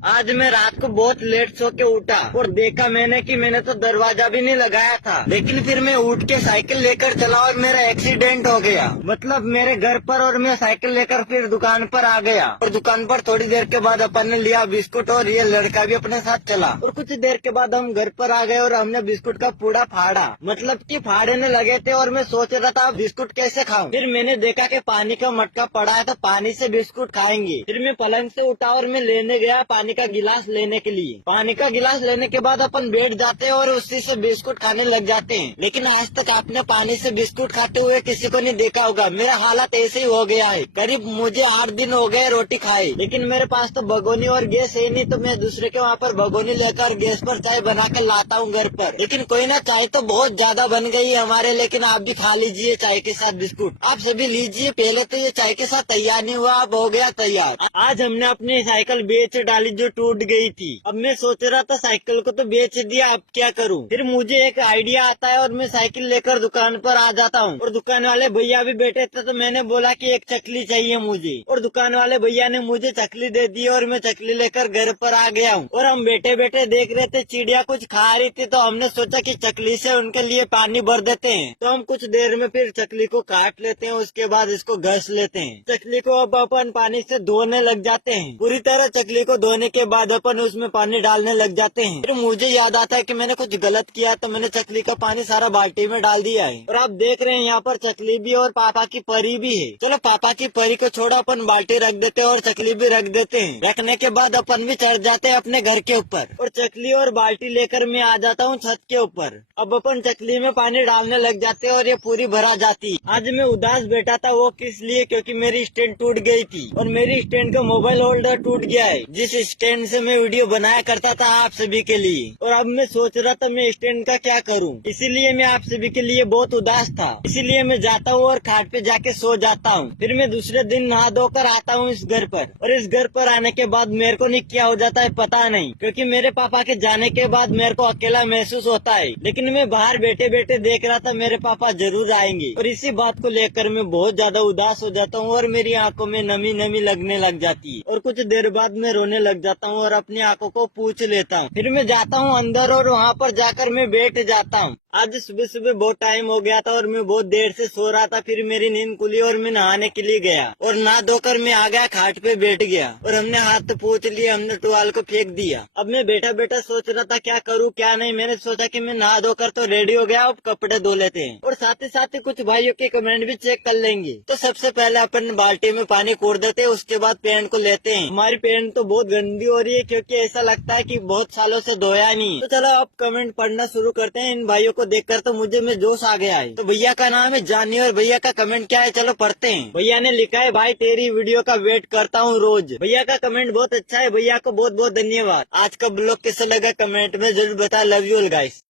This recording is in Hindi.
आज मैं रात को बहुत लेट सो के उठा और देखा मैंने कि मैंने तो दरवाजा भी नहीं लगाया था। लेकिन फिर मैं उठ के साइकिल लेकर चला और मेरा एक्सीडेंट हो गया। मतलब मेरे घर पर, और मैं साइकिल लेकर फिर दुकान पर आ गया। और दुकान पर थोड़ी देर के बाद अपन ने लिया बिस्कुट और ये लड़का भी अपने साथ चला। और कुछ देर के बाद हम घर पर आ गए और हमने बिस्कुट का पूरा फाड़ा, मतलब कि फाड़ने लगे थे। और मैं सोच रहा था बिस्कुट कैसे खाऊं। फिर मैंने देखा कि पानी का मटका पड़ा है तो पानी से बिस्कुट खाएंगे। फिर मैं पलंग से उठा और मैं लेने गया पानी का गिलास लेने के लिए। पानी का गिलास लेने के बाद अपन बैठ जाते हैं और उसी से बिस्कुट खाने लग जाते हैं। लेकिन आज तक आपने पानी से बिस्कुट खाते हुए किसी को नहीं देखा होगा। मेरा हालत ऐसे ही हो गया है। करीब मुझे 8 दिन हो गए रोटी खाए, लेकिन मेरे पास तो भगोनी और गैस है नहीं, तो मैं दूसरे के वहाँ पर भगोनी लेकर गैस पर चाय बना कर लाता हूँ घर पर। लेकिन कोई ना, चाय तो बहुत ज्यादा बन गई है हमारे। लेकिन आप भी खा लीजिए चाय के साथ बिस्कुट, आप सभी लीजिए। पहले तो ये चाय के साथ तैयार नहीं हुआ, अब हो गया तैयार। आज हमने अपनी साइकिल बेच डाली जो टूट गई थी। अब मैं सोच रहा था साइकिल को तो बेच दिया, अब क्या करूं। फिर मुझे एक आइडिया आता है और मैं साइकिल लेकर दुकान पर आ जाता हूं। और दुकान वाले भैया भी बैठे थे, तो मैंने बोला कि एक चकली चाहिए मुझे। और दुकान वाले भैया ने मुझे चकली दे दी और मैं चकली लेकर घर पर आ गया हूँ। और हम बैठे बैठे देख रहे थे चिड़िया कुछ खा रही थी, तो हमने सोचा कि चकली से उनके लिए पानी भर देते हैं। तो हम कुछ देर में फिर चकली को काट लेते हैं, उसके बाद इसको घस लेते हैं। चकली को अब अपन पानी से धोने लग जाते हैं। पूरी तरह चकली को धोने के बाद अपन उसमें पानी डालने लग जाते हैं। फिर मुझे याद आता है कि मैंने कुछ गलत किया, तो मैंने चकली का पानी सारा बाल्टी में डाल दिया है। और आप देख रहे हैं यहाँ पर चकली भी और पापा की परी भी है। चलो पापा की परी को छोड़ो, अपन बाल्टी रख देते हैं और चकली भी रख देते हैं। रखने के बाद अपन भी चढ़ जाते हैं अपने घर के ऊपर। और चकली और बाल्टी लेकर मैं आ जाता हूँ छत के ऊपर। अब अपन चकली में पानी डालने लग जाते हैं और ये पूरी भरा जाती है। आज मैं उदास बैठा था, वो किस लिए, क्योंकि मेरी स्टैंड टूट गई थी और मेरी स्टैंड का मोबाइल होल्डर टूट गया है, जिस स्टैंड से मैं वीडियो बनाया करता था आप सभी के लिए। और अब मैं सोच रहा था मैं स्टैंड का क्या करूं, इसीलिए मैं आप सभी के लिए बहुत उदास था। इसीलिए मैं जाता हूं और खाट पे जाके सो जाता हूं। फिर मैं दूसरे दिन नहा धोकर आता हूं इस घर पर। और इस घर पर आने के बाद मेरे को नहीं क्या हो जाता है पता नहीं, क्योंकि मेरे पापा के जाने के बाद मेरे को अकेला महसूस होता है। लेकिन मैं बाहर बैठे बैठे देख रहा था मेरे पापा जरूर आएंगे, और इसी बात को लेकर मैं बहुत ज्यादा उदास हो जाता हूँ और मेरी आंखों में नमी नमी लगने लग जाती है। और कुछ देर बाद मैं रोने लग जाता हूँ और अपनी आंखों को पूछ लेता हूँ। फिर मैं जाता हूँ अंदर और वहाँ पर जाकर मैं बैठ जाता हूँ। आज सुबह सुबह बहुत टाइम हो गया था और मैं बहुत देर से सो रहा था। फिर मेरी नींद खुली और मैं नहाने के लिए गया और नहा धोकर मैं आ गया, खाट पे बैठ गया और हमने हाथ पोंछ लिए, हमने टुवाल को फेंक दिया। अब मैं बैठा बैठा सोच रहा था क्या करूँ क्या नहीं। मैंने सोचा कि मैं नहा धोकर तो रेडी हो गया, अब कपड़े धो लेते हैं और साथ ही कुछ भाइयों के कमेंट भी चेक कर लेंगे। तो सबसे पहले अपन बाल्टी में पानी कोड़ देते हैं, उसके बाद पैंट को लेते हैं। हमारी पैंट तो बहुत गंदी हो रही है क्योंकि ऐसा लगता है कि बहुत सालों से धोया नहीं। तो चलो अब कमेंट पढ़ना शुरू करते हैं। इन भाइयों को देखकर तो मुझे में जोश आ गया है। तो भैया का नाम है जानी और भैया का कमेंट क्या है चलो पढ़ते हैं। भैया ने लिखा है भाई तेरी वीडियो का वेट करता हूँ रोज। भैया का कमेंट बहुत अच्छा है, भैया को बहुत बहुत धन्यवाद। आज का ब्लॉग कैसा लगा कमेंट में जरूर बता। Love you all guys.